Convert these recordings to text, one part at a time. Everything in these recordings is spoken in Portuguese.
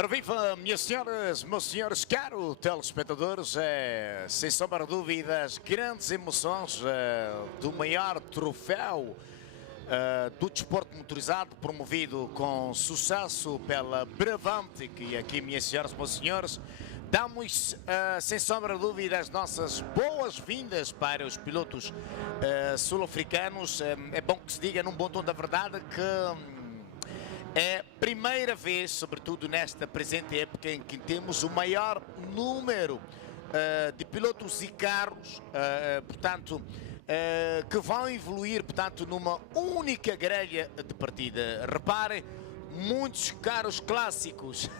Ora viva, minhas senhoras, meus senhores, caros telespectadores, sem sombra de dúvidas, grandes emoções do maior troféu do desporto motorizado, promovido com sucesso pela Bravantic. E aqui, minhas senhoras, meus senhores, damos, sem sombra de dúvida, as nossas boas-vindas para os pilotos sul-africanos. É bom que se diga, num bom tom da verdade, que é a primeira vez, sobretudo nesta presente época, em que temos o maior número de pilotos e carros, portanto, que vão evoluir, portanto, numa única grelha de partida. Reparem, muitos carros clássicos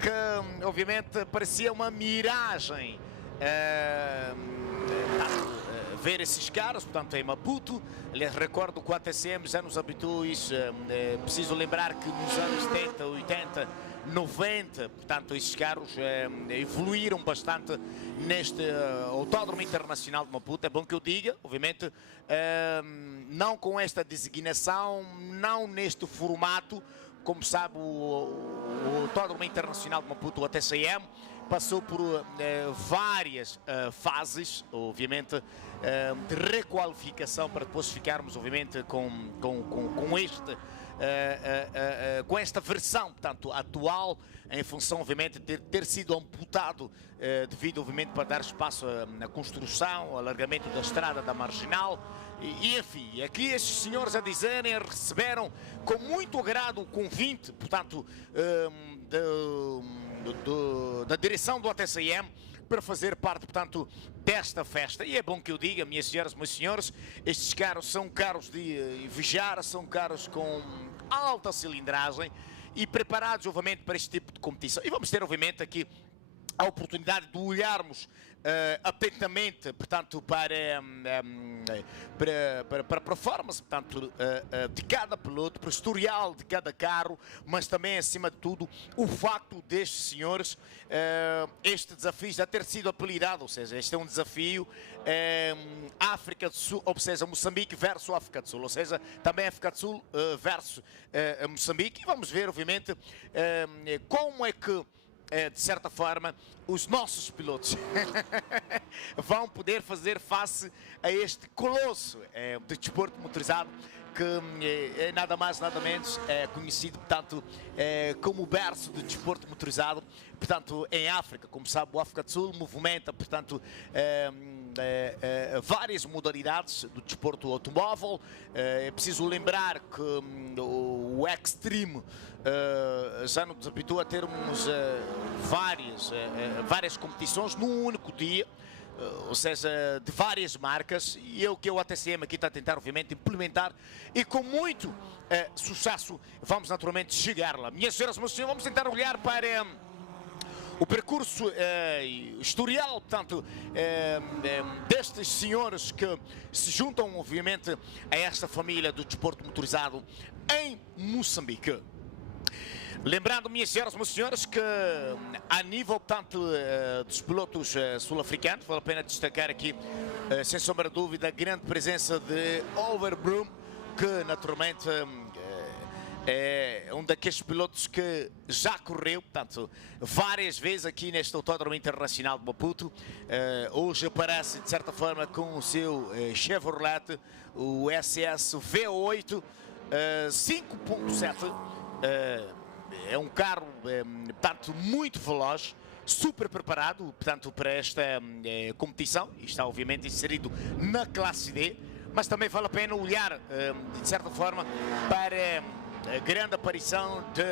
que, obviamente, parecia uma miragem. Ver esses carros, portanto, em Maputo. Aliás, recordo que o ATCM já nos habituou a isso. Preciso lembrar que nos anos 70, 80, 90, portanto, esses carros evoluíram bastante neste Autódromo Internacional de Maputo. É bom que eu diga, obviamente, não com esta designação, não neste formato. Como sabe, o Autódromo Internacional de Maputo, o ATCM, passou por várias fases, obviamente, de requalificação para depois ficarmos, obviamente, com esta versão, portanto, atual, em função, obviamente, de ter sido amputado devido, obviamente, para dar espaço na construção, ao alargamento da estrada da Marginal. E enfim, aqui estes senhores a dizerem, receberam com muito agrado o convite, portanto, da direção do ATCM para fazer parte, portanto, desta festa. E é bom que eu diga, minhas senhoras, meus senhores, estes carros são carros de Vijara, são carros com alta cilindragem e preparados, obviamente, para este tipo de competição. E vamos ter, obviamente, aqui a oportunidade de olharmos atentamente, portanto, para a performance, portanto, de cada piloto, para o historial de cada carro, mas também, acima de tudo, o facto destes senhores, este desafio já ter sido apelidado, ou seja, este é um desafio África do Sul, ou seja, Moçambique versus África do Sul, ou seja, também África do Sul versus Moçambique. E vamos ver, obviamente, como é que, de certa forma, os nossos pilotos vão poder fazer face a este colosso de desporto motorizado que é nada mais, nada menos conhecido, portanto, como o berço de desporto motorizado, portanto, em África. Como sabe, o África do Sul movimenta, portanto, várias modalidades do desporto automóvel. É preciso lembrar que o Extreme já nos habituou a termos várias competições num único dia, ou seja, de várias marcas, e é o que o ATCM aqui está a tentar, obviamente, implementar, e com muito sucesso vamos naturalmente chegar lá. Minhas senhoras e meus senhores, vamos tentar olhar para o percurso historial, portanto, destes senhores que se juntam, obviamente, a esta família do desporto motorizado em Moçambique. Lembrando, minhas senhoras e meus senhores, que a nível, portanto, dos pilotos sul-africanos, vale a pena destacar aqui, sem sombra de dúvida, a grande presença de Oliver Broom, que naturalmente é um daqueles pilotos que já correu, portanto, várias vezes aqui neste Autódromo Internacional de Maputo. Hoje aparece, de certa forma, com o seu Chevrolet, o SS V8 5.7. É um carro, portanto, muito veloz, super preparado, portanto, para esta competição, e está, obviamente, inserido na classe D, mas também vale a pena olhar, de certa forma, para a grande aparição de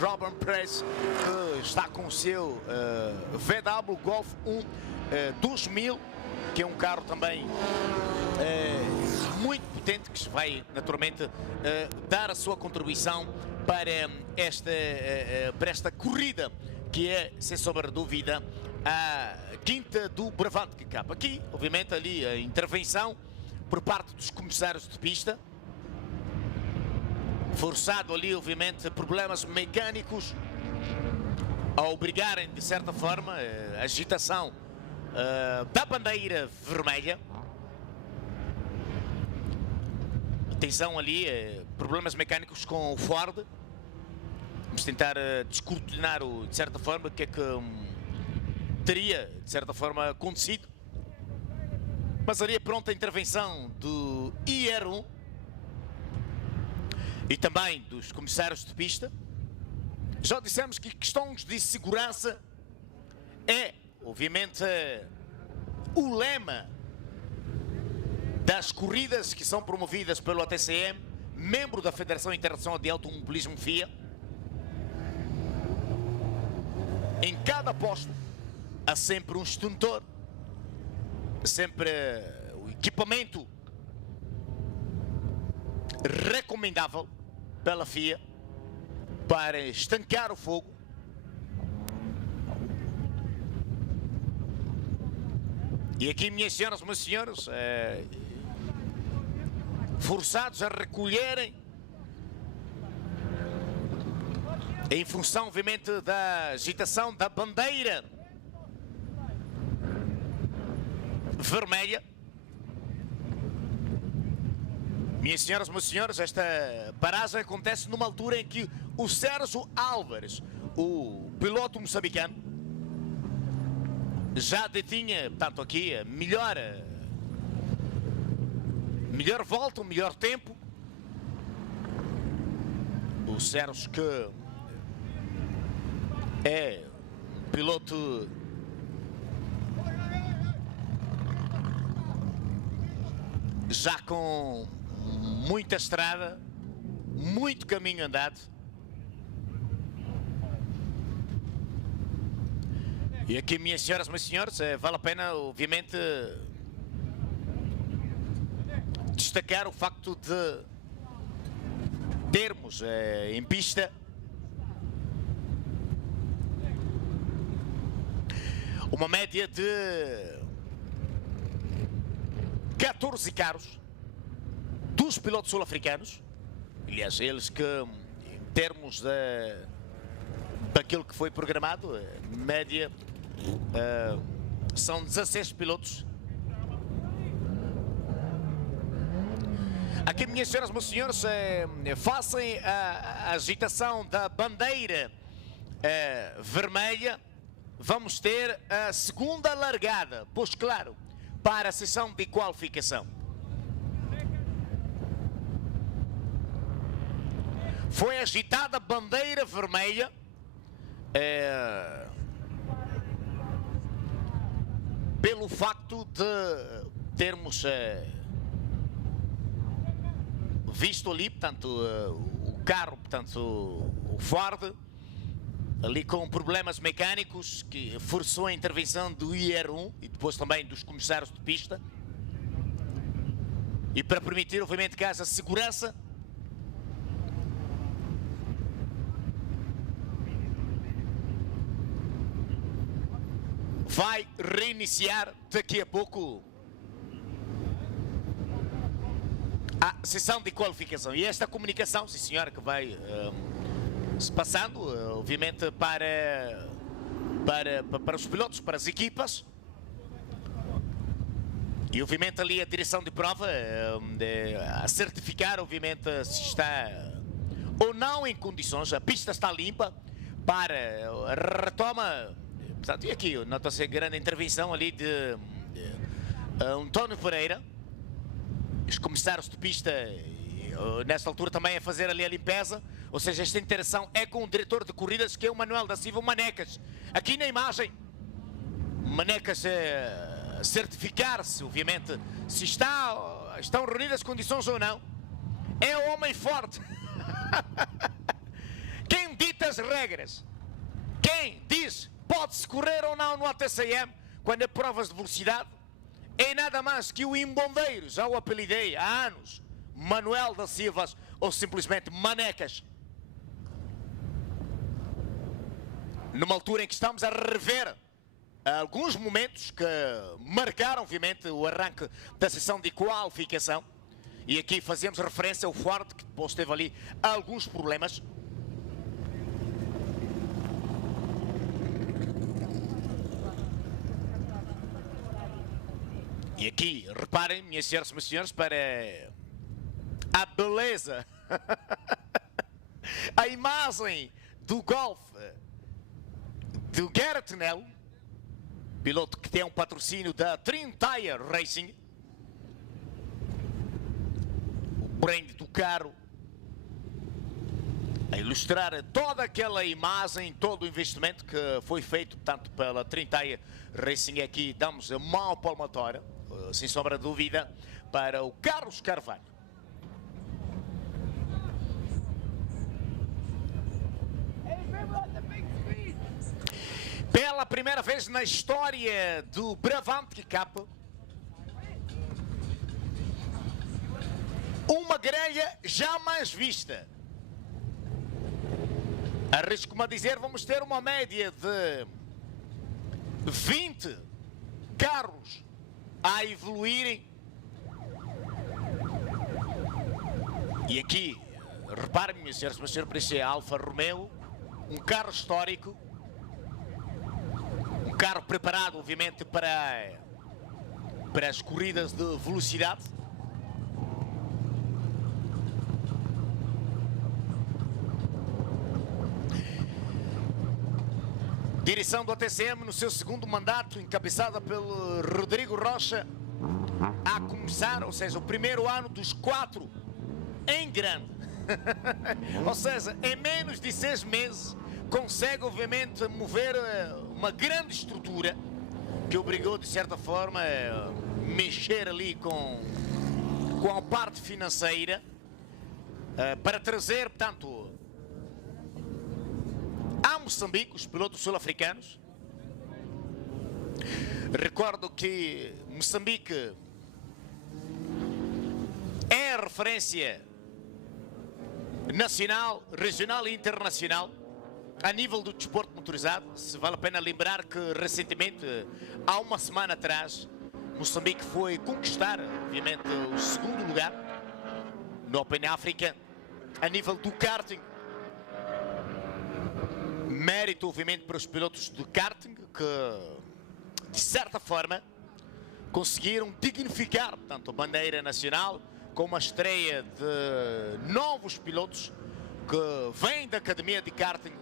Robin Press, que está com o seu VW Golf 1 2000, que é um carro também muito potente, que vai naturalmente dar a sua contribuição para esta corrida, que é, sem sombra de dúvida, a quinta do Bravantic Cup. Aqui, obviamente, ali a intervenção por parte dos comissários de pista, forçado ali, obviamente, problemas mecânicos a obrigarem, de certa forma, a agitação da bandeira vermelha. Atenção ali, problemas mecânicos com o Ford. Vamos tentar descortinar, de certa forma, o que é que teria, de certa forma, acontecido. Mas ali a pronta intervenção do IR1 e também dos comissários de pista. Já dissemos que questões de segurança é, obviamente, o lema das corridas que são promovidas pelo ATCM, membro da Federação Internacional de Automobilismo FIA. Em cada posto há sempre um extintor, sempre o equipamento recomendável pela FIA para estancar o fogo. E aqui, minhas senhoras e meus senhores, forçados a recolherem em função, obviamente, da agitação da bandeira vermelha. Minhas senhoras e meus senhores, esta paragem acontece numa altura em que o Sérgio Álvares, o piloto moçambicano, já detinha, portanto, aqui a melhor volta, o melhor tempo. O Sérgio, que é um piloto já com muita estrada, muito caminho andado. E aqui, minhas senhoras e meus senhores, vale a pena, obviamente, destacar o facto de termos em pista uma média de 14 carros dos pilotos sul-africanos. Aliás, eles que, em termos daquilo que foi programado, média, são 16 pilotos. Aqui, minhas senhoras e meus senhores, fazem a agitação da bandeira vermelha. Vamos ter a segunda largada, pois claro, para a sessão de qualificação. Foi agitada a bandeira vermelha pelo facto de termos visto ali, portanto, o carro, portanto, o Ford, ali com problemas mecânicos, que forçou a intervenção do IR1 e depois também dos comissários de pista. E para permitir, obviamente, que haja segurança, vai reiniciar daqui a pouco a sessão de qualificação. E esta comunicação, sim senhora, que vai se passando, obviamente, para os pilotos, para as equipas. E obviamente ali a direção de prova a certificar, obviamente, se está ou não em condições, a pista está limpa para a retoma. Portanto, e aqui nota-se a grande intervenção ali de António Pereira, os comissários de pista, nesta altura também a fazer ali a limpeza. Ou seja, esta interação é com o diretor de corridas, que é o Manuel da Silva Manecas. Aqui na imagem, Manecas certificar-se, obviamente, se estão reunidas as condições ou não. É o homem forte. Quem dita as regras, quem diz pode-se correr ou não no ATCM quando é provas de velocidade, é nada mais que o Imbondeiro. Já o apelidei há anos, Manuel da Silva, ou simplesmente Manecas. Numa altura em que estamos a rever alguns momentos que marcaram, obviamente, o arranque da sessão de qualificação. E aqui fazemos referência ao Ford, que depois teve ali alguns problemas. E aqui, reparem, minhas senhoras e meus senhores, para a beleza, a imagem do Golf do Garrett Nell, piloto que tem um patrocínio da Trintire Racing. O brand do carro a ilustrar toda aquela imagem, todo o investimento que foi feito tanto pela Trintire Racing. Aqui damos a mão palmatória, sem sombra de dúvida, para o Carlos Carvalho. Pela primeira vez na história do Bravante Cup, uma grelha jamais vista. Arrisco-me a dizer, vamos ter uma média de 20 carros a evoluírem. E aqui, reparem, meus senhores, mas senhor, para este é Alfa Romeo, um carro histórico, um carro preparado, obviamente, para as corridas de velocidade. Direção do ATCM no seu segundo mandato, encabeçada pelo Rodrigo Rocha, a começar, ou seja, o primeiro ano dos 4 em grande. Ou seja, em menos de 6 meses, consegue obviamente mover uma grande estrutura que obrigou, de certa forma, a mexer ali com a parte financeira para trazer, portanto, a Moçambique, os pilotos sul-africanos. Recordo que Moçambique é referência nacional, regional e internacional a nível do desporto motorizado. Se vale a pena lembrar que recentemente, há uma semana atrás, Moçambique foi conquistar, obviamente, o segundo lugar no Open Africa a nível do karting. Mérito, obviamente, para os pilotos de karting que, de certa forma, conseguiram dignificar tanto a bandeira nacional como a estreia de novos pilotos que vêm da Academia de Karting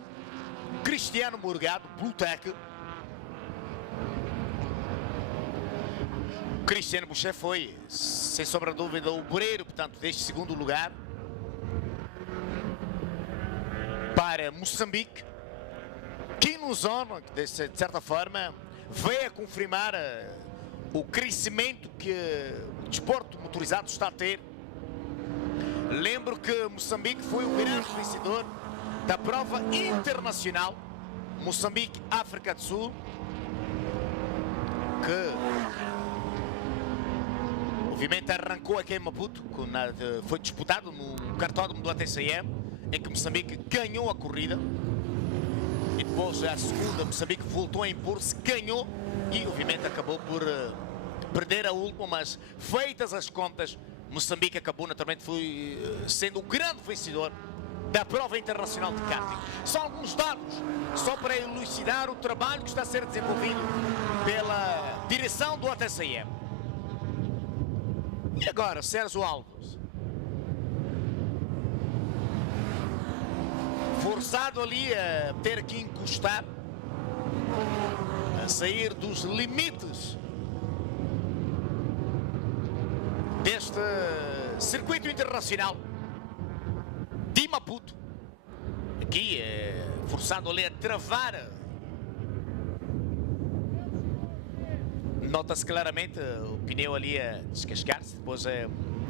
Cristiano Morgado, Bluetech. Cristiano Boucher foi, sem sombra de dúvida, o obreiro, portanto, deste segundo lugar para Moçambique, que nos honra, que de certa forma veio a confirmar o crescimento que o desporto motorizado está a ter. Lembro que Moçambique foi o grande vencedor da prova internacional Moçambique-África do Sul, que obviamente arrancou aqui em Maputo, foi disputado no cartódromo do ATCM, em que Moçambique ganhou a corrida. E depois a segunda, Moçambique voltou a impor-se, ganhou e obviamente acabou por perder a última, mas feitas as contas, Moçambique acabou naturalmente sendo o grande vencedor da prova internacional de karting. Só alguns dados, só para elucidar o trabalho que está a ser desenvolvido pela direção do ATCM. E agora, Sérgio Alves, forçado ali a ter que encostar, a sair dos limites deste circuito internacional de Maputo. Aqui é forçado ali a travar. Nota-se claramente o pneu ali a descascar-se, depois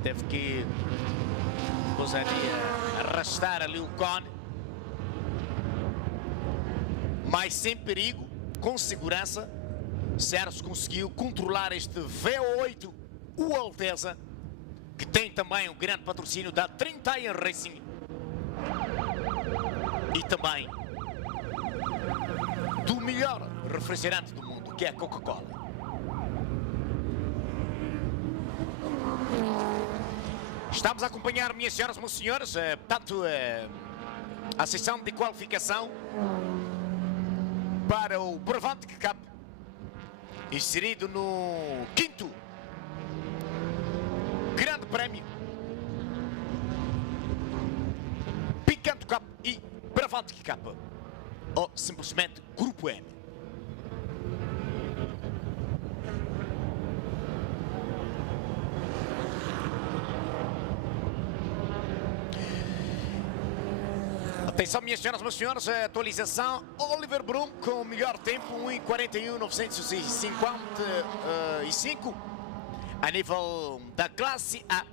teve que ali arrastar ali o cone. Mas sem perigo, com segurança, Sérgio conseguiu controlar este V8, o Alteza, que tem também um grande patrocínio da Trintire Racing e também do melhor refrigerante do mundo, que é a Coca-Cola. Estamos a acompanhar, minhas senhoras e meus senhores, portanto, a sessão de qualificação para o Bravante Cup, inserido no 5º Grande Prémio Picanto Cup e Bravantic Cup, ou simplesmente Grupo M. Atenção, minhas senhoras e meus senhores, a atualização: Oliver Brum com o melhor tempo, 1:41.955 a nível da classe A.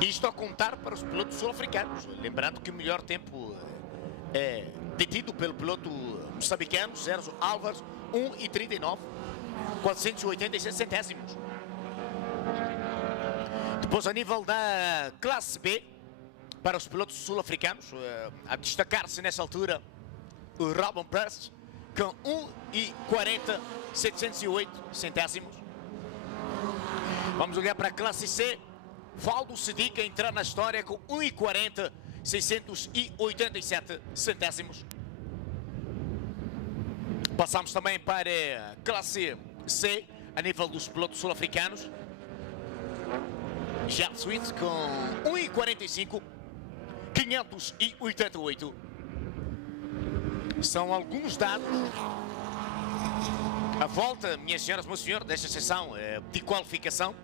Isto a contar para os pilotos sul-africanos, lembrando que o melhor tempo é detido pelo piloto moçambicano, Sérgio Álvares, 1:39.486 centésimos. Depois, a nível da classe B, para os pilotos sul-africanos, a destacar-se nessa altura o Robin Press com 1:40.708 centésimos. Vamos olhar para a classe C. Valdo Sedic a entrar na história com 1:40.687 centésimos. Passamos também para a classe C, a nível dos pilotos sul-africanos. Jack Sweet com 1:45.588. São alguns dados. A volta, minhas senhoras e meus senhores, desta sessão de qualificação.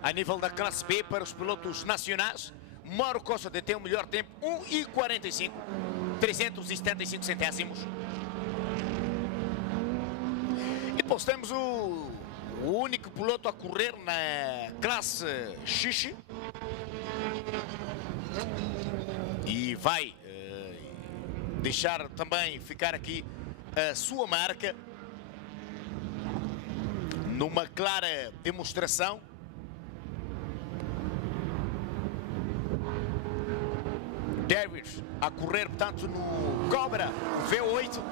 A nível da classe B, para os pilotos nacionais, Mauro Costa detém o melhor tempo, 1:45.375 centésimos. E depois temos o único piloto a correr na classe X. E vai deixar também ficar aqui a sua marca numa clara demonstração. Davis a correr, portanto, no Cobra V8.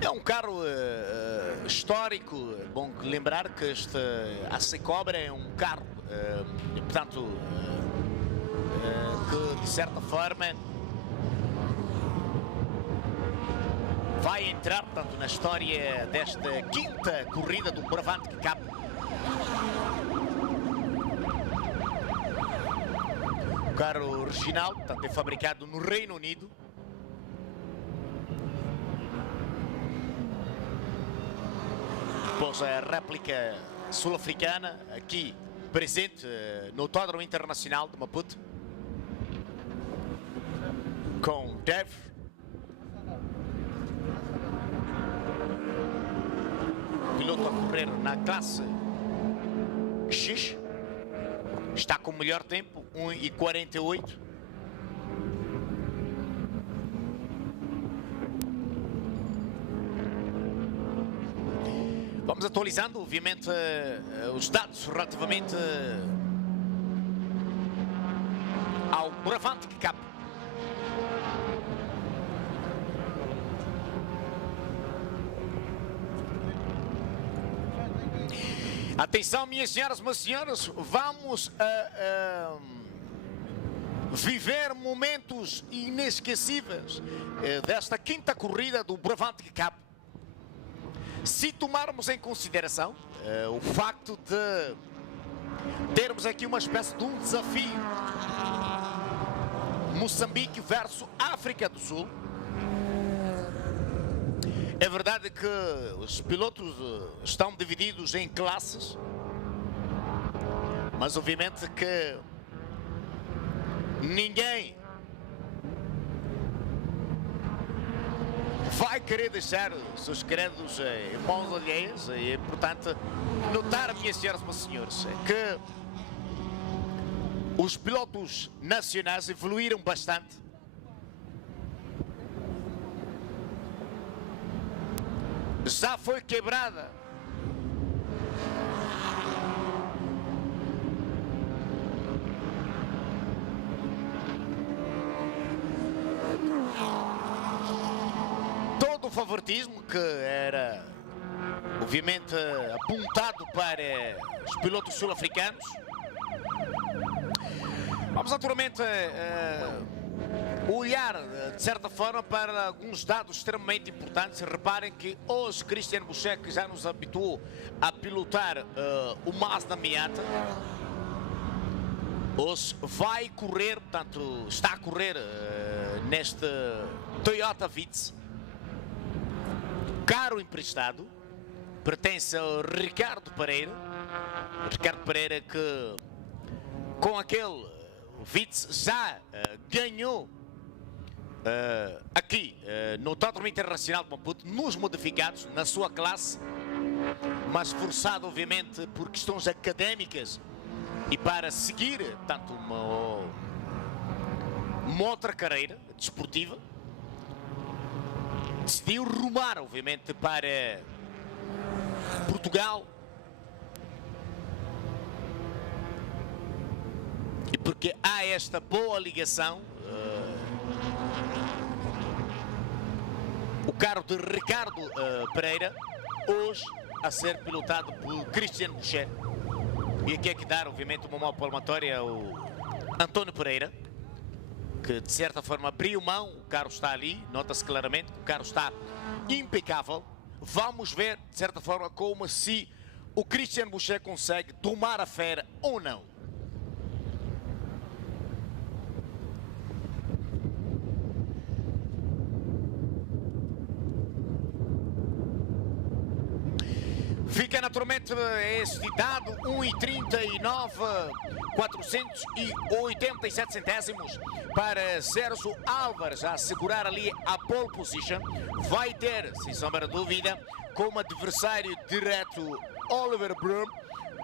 É um carro histórico. Bom lembrar que este AC Cobra é um carro, portanto, que de certa forma vai entrar, portanto, na história desta quinta corrida do Bravantic Cup. O carro original, portanto, é fabricado no Reino Unido. Depois a réplica sul-africana, aqui presente no Autódromo Internacional de Maputo, com Dev. Piloto a correr na classe X, está com o melhor tempo, 1:48. Vamos atualizando, obviamente, os dados relativamente ao Bravantic Cup. Atenção, minhas senhoras e meus senhores, vamos viver momentos inesquecíveis desta quinta corrida do Bravantic Cup. Se tomarmos em consideração o facto de termos aqui uma espécie de um desafio, Moçambique versus África do Sul, é verdade que os pilotos estão divididos em classes, mas obviamente que ninguém vai querer deixar os seus créditos em mãos alheias. E é importante notar, minhas senhoras e meus senhores, que os pilotos nacionais evoluíram bastante. Já foi quebrada todo o favoritismo que era, obviamente, apontado para os pilotos sul-africanos. Vamos naturalmente olhar, de certa forma, para alguns dados extremamente importantes. Reparem que hoje Christian Buschek, que já nos habituou a pilotar o Mazda Miata, hoje vai correr, portanto, está a correr neste Toyota Vitz, carro emprestado, pertence ao Ricardo Pereira. Ricardo Pereira que com aquele Vitz já ganhou aqui no Autódromo Internacional de Maputo, nos modificados, na sua classe, mas forçado obviamente por questões académicas e para seguir, tanto uma outra carreira desportiva, decidiu rumar obviamente para Portugal. E porque há esta boa ligação, o carro de Ricardo Pereira, hoje a ser pilotado por Christian Buschek. E aqui é que dar, obviamente, uma mão palmatória ao António Pereira, que de certa forma abriu mão. O carro está ali, nota-se claramente que o carro está impecável. Vamos ver, de certa forma, como se o Christian Buschek consegue domar a fera ou não. Fica naturalmente este dado, 1,39,487 centésimos para Sérgio Álvares a assegurar ali a pole position. Vai ter, sem sombra de dúvida, como adversário direto Oliver Brum,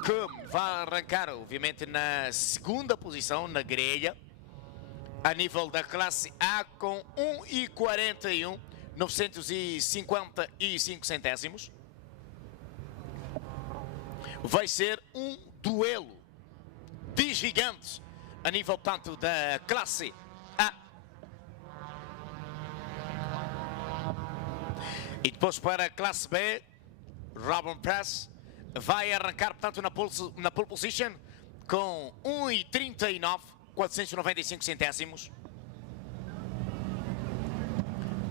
que vai arrancar obviamente na segunda posição, na grelha, a nível da classe A, com 1,41,955 centésimos. Vai ser um duelo de gigantes a nível, tanto da classe A. E depois para a classe B, Robin Press vai arrancar, portanto, na pole position com 1,39,495 centésimos.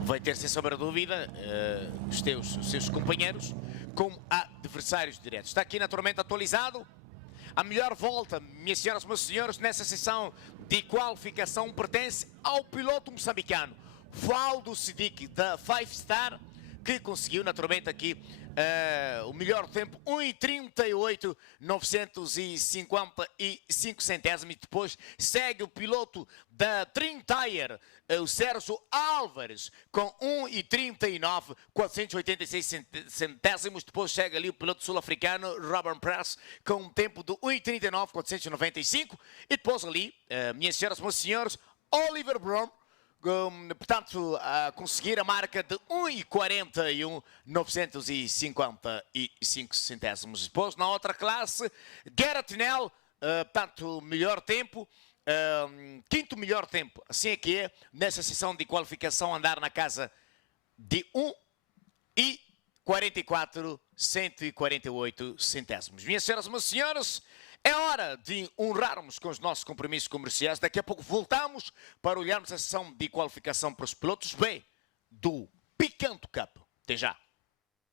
Vai ter, sem sombra de dúvida, os seus companheiros como adversários diretos. Está aqui naturalmente atualizado a melhor volta, minhas senhoras e meus senhores, nessa sessão de qualificação pertence ao piloto moçambicano Valdo Sidique, da Five Star, que conseguiu naturalmente aqui o melhor tempo, 1,38,955 centésimos. E depois segue o piloto da Dream Tire, o Sérgio Álvares, com 1,39,486 centésimos. Depois chega ali o piloto sul-africano Robin Press com um tempo de 1,39,495. E depois ali, minhas senhoras e meus senhores, Oliver Brum, portanto, a conseguir a marca de 1,41,955 centésimos. Depois, na outra classe, Gerrit Nel, portanto, melhor tempo, quinto melhor tempo. Assim é que é, nessa sessão de qualificação, andar na casa de 1,44,148 centésimos. Minhas senhoras e meus senhores, é hora de honrarmos com os nossos compromissos comerciais. Daqui a pouco voltamos para olharmos a sessão de qualificação para os pilotos B do Picanto Cup. Até já.